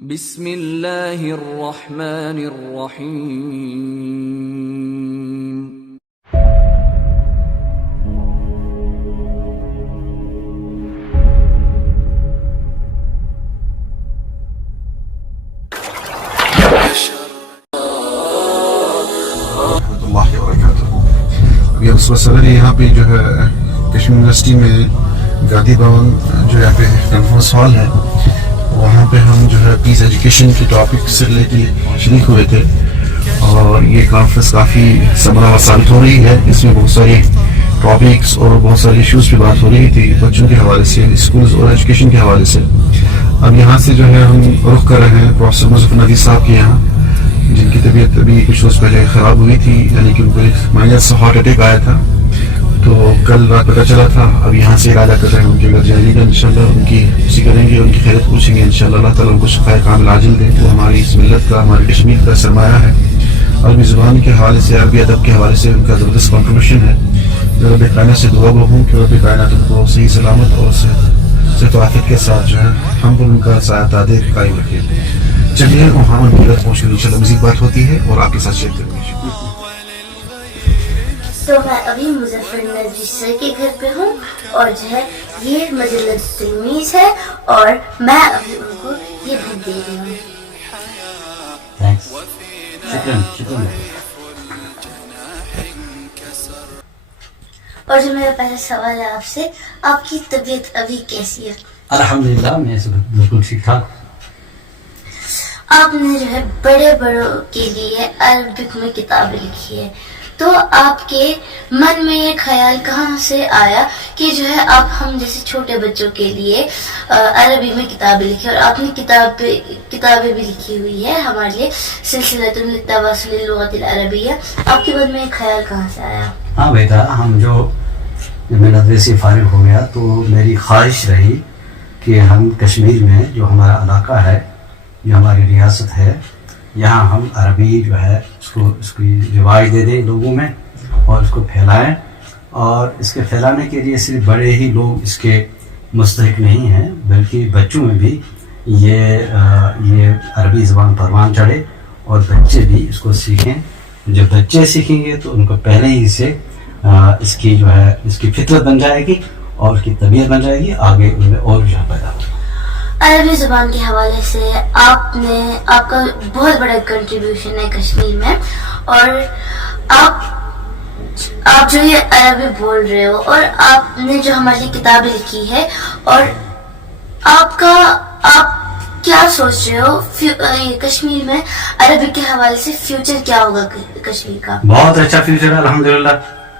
بسم اللہ الرحمن الرحیم. ابھی اس وقت صدر یہاں پہ جو ہے کشمیر یونیورسٹی میں گاندھی بھون جو یہاں پہ کانفرنس ہال ہے، وہاں پہ ہم جو ہے پیس ایجوکیشن کے ٹاپک سے ریلیٹڈ شریک ہوئے تھے، اور یہ کانفرنس کافی ثمرہ ثابت ہو رہی ہے. اس میں بہت ساری ٹاپکس اور بہت سارے ایشوز پہ بات ہو رہی تھی بچوں کے حوالے سے، اسکولز اور ایجوکیشن کے حوالے سے. اب یہاں سے جو ہے ہم رخ کر رہے ہیں پروفیسر مظفر ندوی صاحب کے یہاں، جن کی طبیعت ابھی کچھ روز پہلے خراب ہوئی تھی، یعنی کہ ان کو ایک مائنر سا ہارٹ اٹیک آیا تھا. تو کل رات پتہ چلا تھا. اب یہاں سے ارادہ کر رہے ہیں ان کے گھر جانے کا، انشاءاللہ ان کی خوشی کریں گے، ان کی خیریت پوچھیں گے. انشاءاللہ اللہ تعالیٰ ان کو شفائے کامل عاجل دے. وہ ہماری اس ملت کا، ہماری کشمیر کا سرمایہ ہے. عربی زبان کے حوالے سے، عربی ادب کے حوالے سے ان کا زبردست کنٹریبیوشن ہے. رب کائنات سے دعا گو ہوں کہ رب کائنات ان کو صحیح سلامت اور صحت و عافیت کے ساتھ جو ہے ہم پر ان کا سایہ تعدیر قائم رکھے. چلیے وہاں ان کی گھر پہنچ کر انشاءاللہ مزید بات ہوتی ہے اور آپ کے ساتھ شیئر کریں گے. تو میں ابھی مظفر ندوی سر کے گھر پہ ہوں، اور جو ہے یہ مجلۃ تلمیذ ہے، اور میں ابھی ان کو یہ بک دے رہی ہوں. شکریہ. اور جو میرا پہلا سوال ہے آپ سے، آپ کی طبیعت ابھی کیسی ہے؟ الحمدللہ میں بالکل ٹھیک ٹھاک. آپ نے جو ہے بڑے بڑوں کے لیے عربک میں کتابیں لکھی ہے، تو آپ کے من میں یہ خیال کہاں سے آیا کہ جو ہے آپ ہم جیسے چھوٹے بچوں کے لیے عربی میں کتابیں لکھی، اور آپ نے کتابیں بھی لکھی ہوئی ہے ہمارے لیے، سلسلۃ للتواصل اللغۃ العربیہ. آپ کے من میں یہ خیال کہاں سے آیا؟ ہاں بیٹا، جب میں ندوے سے فارغ ہو گیا تو میری خواہش رہی کہ ہم کشمیر میں جو ہمارا علاقہ ہے، جو ہماری ریاست ہے، یہاں ہم عربی جو ہے اس کی رواج دے دیں لوگوں میں، اور اس کو پھیلائیں. اور اس کے پھیلانے کے لیے صرف بڑے ہی لوگ اس کے مستحق نہیں ہیں، بلکہ بچوں میں بھی یہ عربی زبان پروان چڑھے اور بچے بھی اس کو سیکھیں. جب بچے سیکھیں گے تو ان کو پہلے ہی سے اس کی جو ہے اس کی فطرت بن جائے گی اور اس کی طبیعت بن جائے گی، آگے ان میں اور جو پیدا ہوگا. عربی زبان کے حوالے سے آپ کا بہت بڑا کنٹریبیوشن ہے کشمیر میں، اور آپ جو یہ عربی بول رہے ہو، اور آپ نے جو ہمارے لیے کتابیں لکھی ہے، اور آپ کیا سوچ رہے ہو کشمیر میں عربی کے حوالے سے فیوچر کیا ہوگا کشمیر کا؟ بہت اچھا فیوچر ہے الحمدللہ.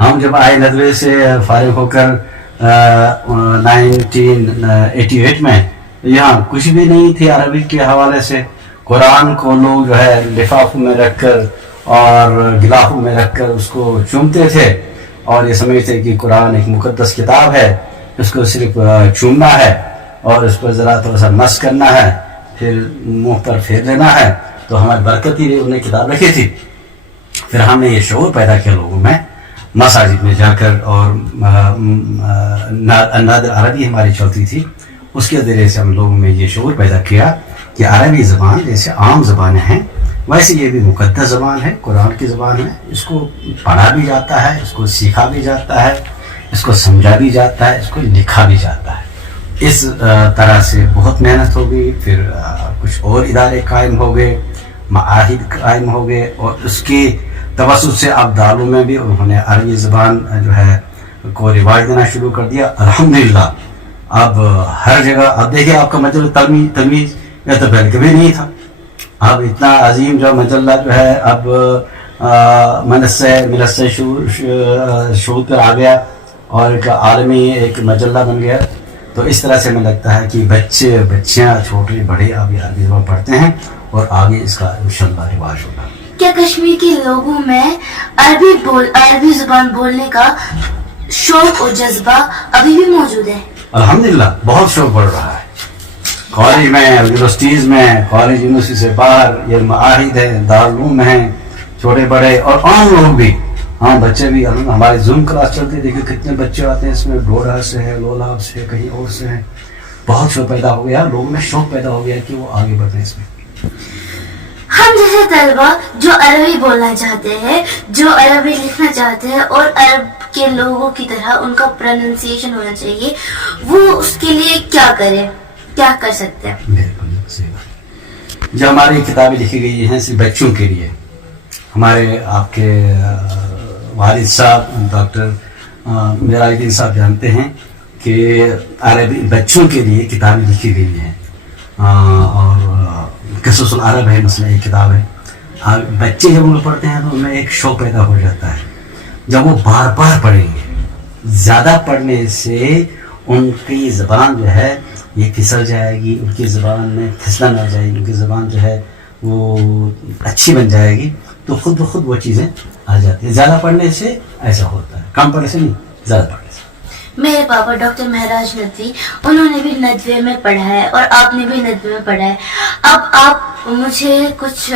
ہم جب آئے ندوے سے فارغ ہو کر 1988 میں، یہاں کچھ بھی نہیں تھی عربی کے حوالے سے. قرآن کو لوگ جو ہے لفافوں میں رکھ کر اور غلافوں میں رکھ کر اس کو چومتے تھے، اور یہ سمجھتے کہ قرآن ایک مقدس کتاب ہے، اس کو صرف چومنا ہے اور اس پر ذرا تھوڑا سا مس کرنا ہے، پھر منہ پر پھیر لینا ہے. تو ہماری برکت ہی انہیں کتاب رکھی تھی. پھر ہم نے یہ شعور پیدا کیا لوگوں میں، مساجد میں جا کر، اور نادر عربی ہماری چلتی تھی، اس کے ذریعے سے ہم لوگوں میں یہ شعور پیدا کیا کہ عربی زبان جیسے عام زبانیں ہیں، ویسے یہ بھی مقدس زبان ہے، قرآن کی زبان ہے. اس کو پڑھا بھی جاتا ہے، اس کو سیکھا بھی جاتا ہے، اس کو سمجھا بھی جاتا ہے، اس کو لکھا بھی جاتا ہے. اس طرح سے بہت محنت ہو گئی. پھر کچھ اور ادارے قائم ہو گئے، معاہد قائم ہو گئے، اور اس کی توسط سے اب دارالعلوم میں بھی انہوں نے عربی زبان جو ہے کو رواج دینا شروع کر دیا. الحمدللہ اب ہر جگہ، اب دیکھیے آپ کا مجلہ تلمیذ یہ تو پہلے کبھی نہیں تھا. اب اتنا عظیم جو مجلہ جو ہے اب ملت سے شعور پر آ گیا، اور ایک عالمی ایک مجلہ بن گیا. تو اس طرح سے ہمیں لگتا ہے کہ بچے بچیاں چھوٹے بڑے اب عربی زبان پڑھتے ہیں، اور آگے اس کا انشاءاللہ رواج ہوگا. کیا کشمیر کے لوگوں میں عربی زبان بولنے کا شوق اور جذبہ ابھی بھی موجود ہے؟ الحمدللہ بہت شوق بڑھ رہا ہے. کالج میں، یونیورسٹیز میں، کالج یونیورسٹی سے باہر یہ معاہد ہیں، دارالعلوم ہیں، چھوٹے بڑے اور عام لوگ بھی. ہاں بچے بھی، ہمارے زوم کلاس چلتے، دیکھیں کتنے بچے آتے ہیں اس میں، ڈوڈا سے ہے، لولاب سے، کہیں اور سے ہیں. بہت شوق پیدا ہو گیا, لوگوں میں شوق پیدا ہو گیا کہ وہ آگے بڑھیں اس میں. ہم جیسے طلبا جو عربی بولنا چاہتے ہیں, جو عربی لکھنا چاہتے ہیں اور عرب کے لوگوں کی طرح ان کا پروننسیشن ہونا چاہیے, وہ اس کے لیے کیا کرے, کیا کر سکتے ہیں؟ بالکل صحیح بات. جو ہماری کتابیں لکھی گئی ہیں صرف بچوں کے لیے, ہمارے آپ کے والد صاحب ڈاکٹر میرا الدین صاحب جانتے ہیں کہ عربی بچوں کے لیے کتابیں لکھی گئی ہیں, اور قصص العرب ہے مثلا ایک کتاب ہے. بچے جب ان کو پڑھتے ہیں تو ان میں ایک شوق پیدا ہو جاتا ہے. جب وہ بار بار پڑھیں گے, زیادہ پڑھنے سے ان کی زبان جو ہے یہ پھسل جائے گی, ان کی زبان میں پھسلن آ جائے گی, ان کی زبان جو ہے وہ اچھی بن جائے گی, تو خود بخود وہ چیزیں آ جاتی ہیں. زیادہ پڑھنے سے ایسا ہوتا ہے, کم پڑھنے سے نہیں, زیادہ پڑھنے سے. میرے پاپا ڈاکٹر مہراج ندوی, انہوں نے بھی ندوے میں پڑھا ہے اور آپ نے بھی ندوے میں پڑھا ہے. اب آپ مجھے کچھ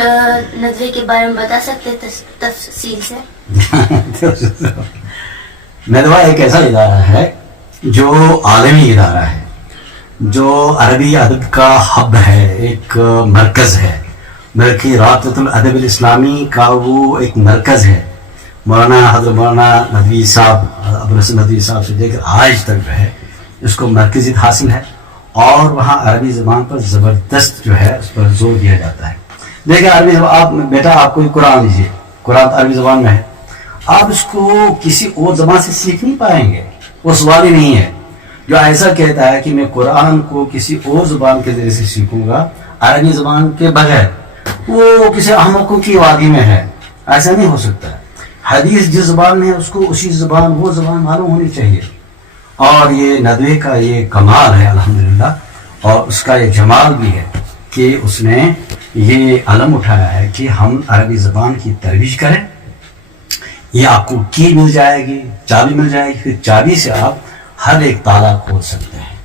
ندوے کے بارے میں بتا سکتے تفصیل سے؟ ندوہ ایک ایسا ادارہ ہے جو عالمی ادارہ ہے, جو عربی ادب کا ہب ہے, ایک مرکز ہے. بلکہ رابطۃ الادب الاسلامی کا وہ ایک مرکز ہے. مولانا حضرت مولانا ندوی صاحب, ابوالحسن ندوی صاحب سے لے کر آج تک جو ہے اس کو مرکزیت حاصل ہے, اور وہاں عربی زبان پر زبردست جو ہے اس پر زور دیا جاتا ہے. دیکھیں عربی زبان, آپ بیٹا آپ کوئی قرآن لیجیے, قرآن عربی زبان میں ہے, آپ اس کو کسی اور زبان سے سیکھ نہیں پائیں گے. وہ سوال ہی نہیں ہے. جو ایسا کہتا ہے کہ میں قرآن کو کسی اور زبان کے ذریعے سے سیکھوں گا عربی زبان کے بغیر, وہ کسی احمقوں کی وادی میں ہے. ایسا نہیں ہو سکتا. حدیث جس زبان میں ہے اس کو اسی زبان, وہ زبان معلوم ہونی چاہیے. اور یہ ندوے کا یہ کمال ہے الحمدللہ, اور اس کا یہ جمال بھی ہے کہ اس نے یہ علم اٹھایا ہے کہ ہم عربی زبان کی ترویج کریں. یہ آپ کو کی مل جائے گی, چابی مل جائے گی, پھر چابی سے آپ ہر ایک تالا کھول سکتے ہیں.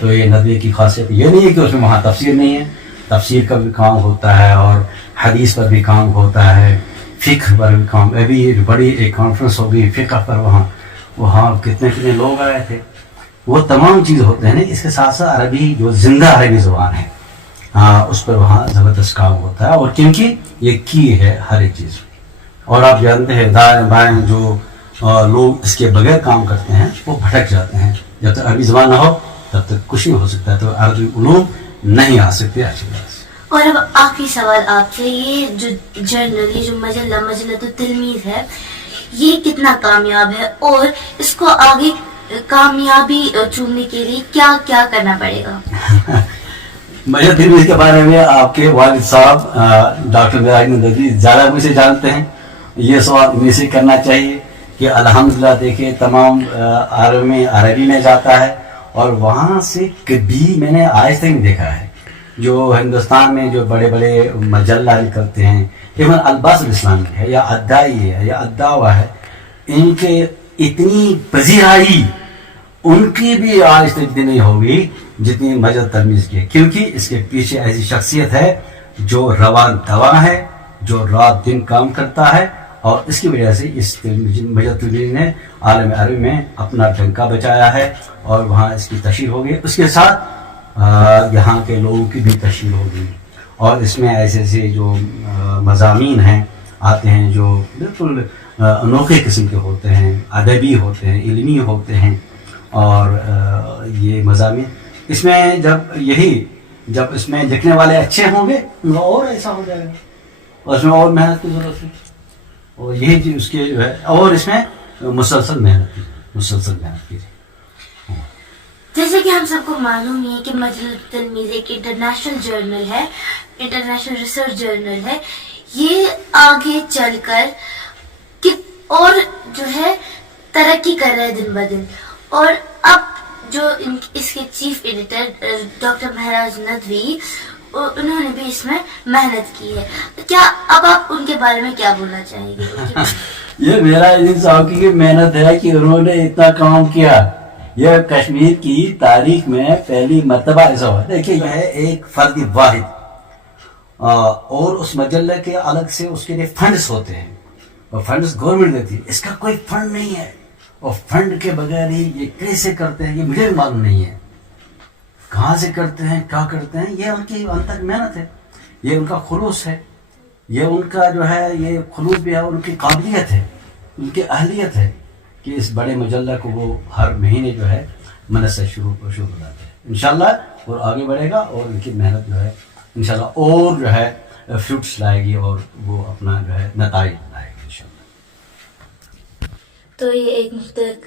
تو یہ ندوے کی خاصیت یہ نہیں ہے کہ اس میں وہاں تفسیر نہیں ہے, تفسیر کا بھی کام ہوتا ہے, اور حدیث پر بھی کام ہوتا ہے, فقہ پر بھی کام. ابھی بڑی ایک کانفرنس ہوگی فقہ پر, وہاں کتنے لوگ آئے تھے. وہ تمام چیز ہوتے ہیں. اس کے ساتھ ساتھ عربی جو زندہ عربی زبان ہے اس پر وہاں زبردست کام ہوتا ہے, اور کیونکہ یہ کی ہے ہر ایک چیز. اور آپ جانتے ہیں دائیں بائیں جو لوگ اس کے بغیر کام کرتے ہیں وہ بھٹک جاتے ہیں. جب تک عربی زبان نہ ہو تب تک کچھ نہیں ہو سکتا ہے, تو عربی علوم نہیں آ سکتے اچھی طرح سے. اور اب آخری سوال آپ سے, یہ جو جرنل, یہ جو مجلہ مجلۃ التلمیذ ہے, یہ کتنا کامیاب ہے, اور اس کو آگے کامیابی چومنے کے لیے کیا کیا کرنا پڑے گا؟ مجلۃ التلمیذ کے بارے میں آپ کے والد صاحب ڈاکٹر میرا ندوی زیادہ مجھ سے جانتے ہیں. یہ سوال مجھ سے کرنا چاہیے کہ الحمدللہ دیکھیں تمام عربی میں جاتا ہے, اور وہاں سے کبھی میں نے آج تک نہیں دیکھا ہے جو ہندوستان میں جو بڑے بڑے مجلہ نکلتے ہیں, ایون الباس الاسلامی ہے یا ادائی ہے یا اداوا ہے, ان کے اتنی پذیرائی ان کی بھی آج تک نہیں ہوگی جتنی مجلۃ التلمیذ کی ہے. کیونکہ اس کے پیچھے ایسی شخصیت ہے جو روان دوا ہے, جو رات دن کام کرتا ہے, اور اس کی وجہ سے اس مجلۃ التلمیذ نے عالم عربی میں اپنا ڈنکا بچایا ہے, اور وہاں اس کی تشہیر ہو گئی. اس کے ساتھ یہاں کے لوگوں کی بھی تشہیر ہوگی, اور اس میں ایسے ایسے جو مضامین ہیں آتے ہیں جو بالکل انوکھے قسم کے ہوتے ہیں, ادبی ہوتے ہیں, علمی ہوتے ہیں. اور یہ مضامین اس میں جب اس میں لکھنے والے اچھے ہوں گے تو اور ایسا ہو جائے گا, اور اس میں اور محنت کی ضرورت ہے, اور یہی چیز اس کے جو ہے, اور اس میں مسلسل محنت کیجیے. جیسے کہ ہم سب کو معلوم ہی ہے کہ مجلۃ التلمیذ ایک انٹرنیشنل جرنل ہے, انٹرنیشنل ریسرچ جرنل ہے. یہ آگے چل کر اور جو ہے ترقی کر رہے دن بدن, اور اب جو اس کے chief editor doctor Mehraj Nadvi, انہوں نے بھی اس میں محنت کی ہے. کیا اب آپ ان کے بارے میں کیا بولنا چاہیں گے؟ یہ میرا صاحب کی محنت ہے کہ انہوں نے اتنا کام کیا. یہ کشمیر کی تاریخ میں پہلی مرتبہ ایسا ہوا. دیکھیے یہ ہے ایک فرد واحد, اور اس مجلے کے الگ سے اس کے لیے فنڈز ہوتے ہیں, اور فنڈز گورنمنٹ دیتی ہے. اس کا کوئی فنڈ نہیں ہے, اور فنڈ کے بغیر ہی یہ کیسے کرتے ہیں یہ مجھے بھی معلوم نہیں ہے. کہاں سے کرتے ہیں کیا کرتے ہیں، یہ ان کی انتر محنت ہے، یہ ان کا خلوص ہے، یہ ان کا جو ہے یہ خلوص بھی ہے، ان کی قابلیت ہے، ان کی اہلیت ہے کہ اس بڑے مجلہ کو وہ ہر مہینے جو ہے منت سے شروع کرتے ہیں انشاءاللہ، اور آگے بڑھے گا، اور ان کی محنت جو ہے انشاءاللہ اور جو ہے فروٹس لائے گی، اور وہ اپنا جو ہے نتائج لائے گی انشاءاللہ۔ تو یہ ایک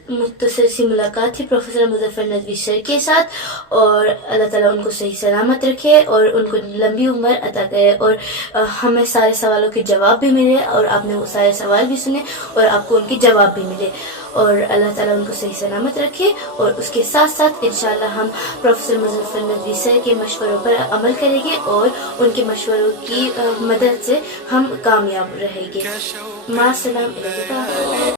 مختصر سی ملاقات تھی پروفیسر مظفر ندوی سر کے ساتھ، اور اللہ تعالیٰ ان کو صحیح سلامت رکھے اور ان کو لمبی عمر عطا کرے، اور ہمیں سارے سوالوں کے جواب بھی ملے، اور آپ نے وہ سارے سوال بھی سنے اور آپ کو ان کے جواب بھی ملے، اور اللہ تعالیٰ ان کو صحیح سلامت رکھے۔ اور اس کے ساتھ ساتھ انشاءاللہ ہم پروفیسر مظفر ندوی سر کے مشوروں پر عمل کریں گے، اور ان کے مشوروں کی مدد سے ہم کامیاب رہیں گے۔ مع السلام، الی اللقاء۔